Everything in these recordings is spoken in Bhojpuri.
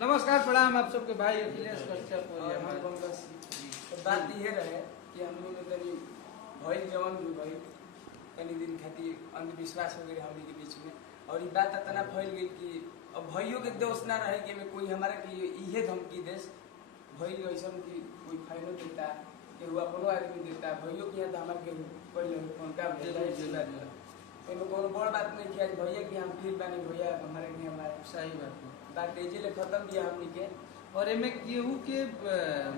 नमस्कार प्रणाम आप सबके भाई अखिलेश कश्यप। तो बात ये रहे कि हम लोग तनी भइल जवन भी भइल तनी दिन खातिर अंधविश्वास हो गए हमनी के बीच में, और ये बात इतना फैल गई कि अब भाइयों के दोस्त ना रहे कि कोई हमारा कि इहे धमकी देश भइल ऐसा कि कोई फाइनो देता कि हुआ अपनो आदमी देता भैया के यहाँ तो हमारे पहले फोन का कोनो बड़ बात नहीं किया भैया के हम फिर बानी भैया हमारे के हमारे सही बात है। बात तेजी ले खत्म किया हमनी के, और एमे केहू के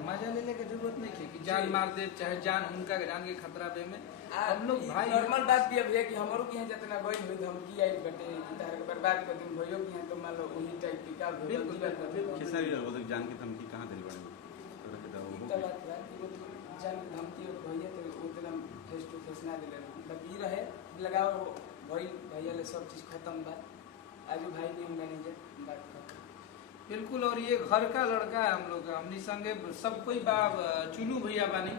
मजा लेने की जरूरत नहीं है कि जान मार दे चाहे जान उनका जान के खतरा बे में हम लोग भाई नॉर्मल बात भी अब है कि हमारो के यहाँ जितना गई हुई धमकी आई बटे कि तारे बर्बाद कर दिन भैया के यहाँ तो मान लो वही टाइप की का बिल्कुल कैसा भी हो जान की धमकी कहां दिल बड़े तो बात जान धमकी भैया तो उतना फेस टू फेस ना दिले मतलब ये रहे लगाओ भाई भैया ले सब चीज खत्म बा आज भाई भी हम मैनेजर बात कर बिल्कुल। और ये घर का लड़का है हम लोग का, हमनी संगे सब कोई बाप चुनू भैया बानी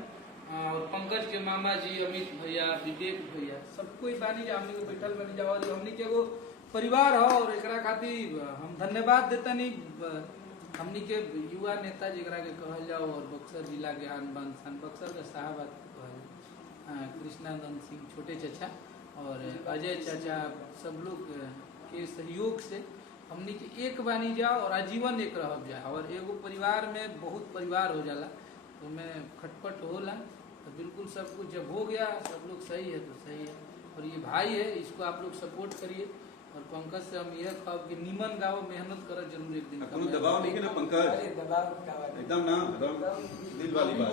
और पंकज के मामा जी अमित भैया विवेक भैया सब कोई बानी जो हमनी को बैठल बनी जाओ हमनी के एगो परिवार हो और एकरा खातिर हम धन्यवाद देता नहीं हमनी के युवा नेता जरा के कहल जाओ और बक्सर जिला के आन बान शान बक्सर के साहब कृष्णानंद सिंह छोटे चाचा और अजय चाचा सब लोग के सहयोग से हमनी के एक बानी जाओ और आजीवन एक रह जाए और एगो परिवार में बहुत परिवार हो जाला तो मैं खटपट होला तो बिल्कुल सब कुछ जब हो गया सब लोग सही है तो सही है। और ये भाई है इसको आप लोग सपोर्ट करिए और पंकज से हम यह कहब कि नीमन गाओ मेहनत करो जरूर एक दिन कोनो दबाव नहीं है ना पंकज दबाव का बात एकदम ना दिल वाली बात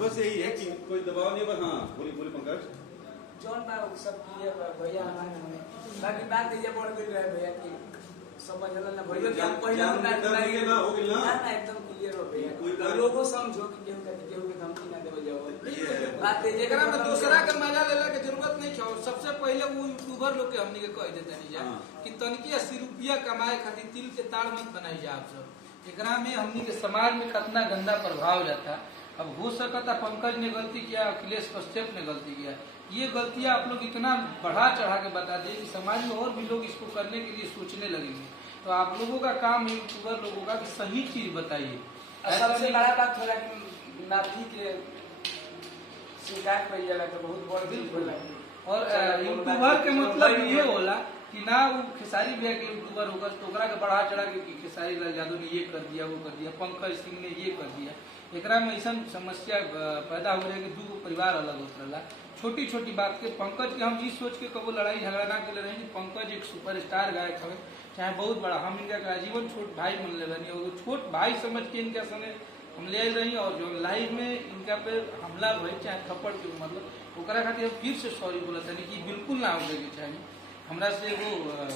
बस यही है कि कोई दबाव नहीं बस हाँ बोली पंकज जौन बा सब क्लियर बा भैया हमारे बाकी बात ये बढ़ गई रहे भैया की समझल ना भैया के हम पहले ना हो गइल ना एकदम क्लियर हो भैया लोगों समझो कि केहू के धमकी ना देवे जाओ बात एकरा में दूसरा के मजा लेला के जरूरत नहीं है। सबसे पहले वो यूट्यूबर लोग के हमनी के कह देते नहीं जा कि तनकी 80 रुपया कमाए खातिर तिल के ताड़ मत बनाई जा आप सब। एकरा में हमनी के समाज में कितना गंदा प्रभाव जाता। अब हो सकता पंकज ने गलती किया अखिलेश कश्यप ने गलती किया, ये गलतियां आप लोग इतना बढ़ा चढ़ा के बता दें कि समाज में और भी लोग इसको करने के लिए सोचने लगेंगे। तो आप लोगों का काम है यूट्यूबर लोगों का कि सही चीज बताइए। सबसे बड़ा बात होला कि नाथी के शिकायत पर जाला तो बहुत बड़ दिल होला। और यूट्यूबर के मतलब ये होला कि ना वो खेसारी भैया के यूट्यूबर होगा तो ओकरा के बढ़ा चढ़ा के खेसारी लाल यादव ने ये कर दिया वो कर दिया पंकज सिंह ने ये कर दिया। एकरा में ऐसा समस्या पैदा हो रही है कि दो परिवार अलग होत रहा। छोटी छोटी बात के पंकज के हम ये सोच के कबो लड़ाई झगड़ा ना कर रहे हैं कि पंकज एक सुपरस्टार गायक है चाहे बहुत बड़ा हम इनका आजीवन छोट भाई मान ले बनी और छोट भाई समझ के इनके संगे हम ले रही और जो लाइव में इनका पे हमला भई चाहे थप्पड़ के मतलब ओकरा खातिर हम फिर से सॉरी बोलत नहीं कि बिल्कुल ना हो के चाहिए हमरा से वो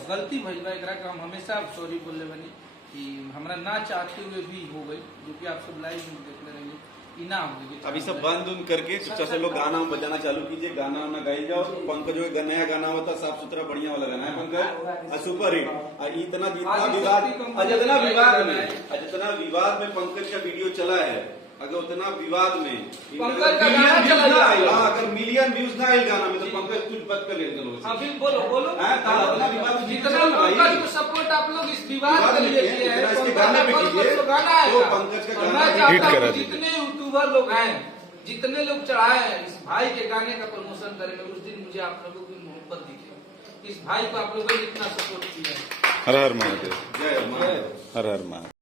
गलती भइल बा। एकरा के हम हमेशा सॉरी बोल ले बनी कि हमरा ना चाहते हुए भी हो गई जो कि आप सब लाइव में देख ले रहे इना हो गई। अभी सब बंद उन करके चुपचाप से लोग गाना बजाना चालू कीजिए गाना वाना गाई जाओ। पंकज जो नया गाना होता साफ सुथरा बढ़िया वाला गाना है पंकज सुपर हिट। जितना विवाद में पंकज का वीडियो चला है अगर उतना विवाद में अगर मिलियन व्यूज ना आए गाना में तो पंकज कुछ बच कर ले चलो अभी बोलो पंकज को सपोर्ट आप लोग इस विवाद के लिए किए हैं इसके गाने पे कीजिए तो पंकज का गाना हिट करा दीजिए। जितने यूट्यूबर लोग हैं जितने लोग चढ़ाए हैं इस भाई के गाने का प्रमोशन करेंगे उस दिन मुझे आप लोगों की मोहब्बत दीजिए। इस भाई को आप लोगों ने इतना सपोर्ट किया। हर हर महादेव जय हर हर महादेव।